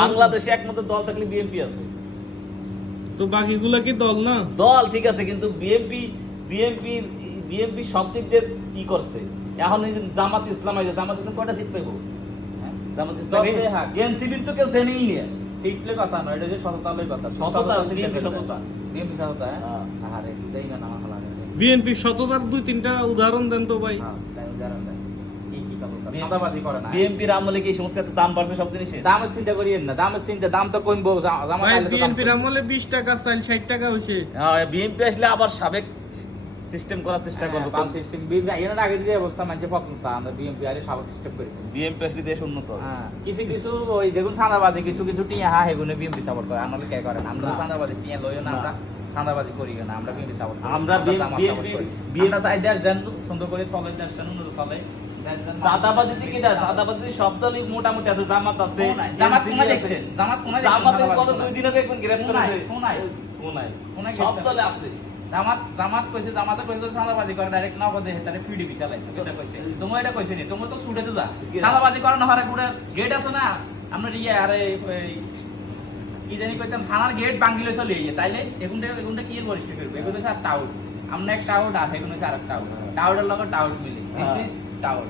বাংলাদেশে একমাত্র দল থাকলে বিএনপি আছে। তো বাকিগুলা কি দল না? দল ঠিক আছে, কিন্তু বিএনপি সব দিক দিয়ে কি করছে। এখন এই যে জামাত ইসলাম আছে, জামাত ইসলাম কয়টা সিট পাইবো? জামাত ইসলাম এনসিপি তো কেউ চেনেই না। সিটলে কথা নয়, এটা যে সততালের কথা। সততা, বিএনপি সততা। বিএনপি সততা, হ্যাঁ। আরে দেই না আমার হালা। বিএনপি সততার 2-3টা উদাহরণ দেন তো ভাই। হ্যাঁ, তাই উদাহরণ দেন। কি কথা? সাদাবাজি করে না। বিএনপির আমলে কি এই সমস্ত এত দাম বাড়ছে সব জিনিসের? দামের চিন্তা করিয়েন না, দাম তো কমবো। জামা ভাই খাইলে তো দাম বিএনপির কমবে। আমলে 20 টাকা চাল 60 টাকা হইছে। হ্যাঁ, বিএনপি আসলে আবার সাবেক সিস্টেম করার চেষ্টা করবে। বাম সিস্টেম এর আগে যে অবস্থা মানছে পতন চা, আমরা বিএনপি আরে সাবেক সিস্টেম করি। বিএনপি আসলে দেশ উন্নত হবে। হ্যাঁ, কিছু ওই যেগুন সাদাবাজি কিছু টিয়া হ্যাঁ হেগুনে বিএনপি সাপোর্ট করে। আমরা কে করেন? আমরা তো সাদাবাজি টিয়া লইও না, আমরা সাদাবাজি করি না, আমরা বিএনপি সাপোর্ট করি। আমরা বিএনপি আমরা চাই দেশ যেন সুন্দর করে চলে, দেশ যেন উন্নত চলে। সাদাবাজি থেকে না, সাদাবাজি সব দলই মোটামুটি আছে। জামাত আছে, জামাত কোনা NCP আছে। দেখছেন? জামাত কোনা জামাতের কত 2 দিন আগে একজন গ্রেফতার হয়েছে। কোনায় সব দলে আছে। জামাত কইছে, জামাতে কইছে সাদাবাজি করে ডাইরেক্ট না বদে হেতারে পিডিপি চালাইছে। এটা কইছে, তোমার এটা কইছে নি, তোমার তো ছুটে তো যা সাদাবাজি করে না হরে পুরো গেট আছে না আমরা ইয়া আরে কি জানি কইতাম থানার গেট ভাঙিলে চলে ইয়ে, তাইলে এগুনটা কি এর বরিষ্ঠ করবে? এগুলো স্যার টাউট, আমরা এক টাউট আর এগুলো স্যার আরেক টাউট, টাউটের লগে টাউট মিলে, দিস ইজ টাউট।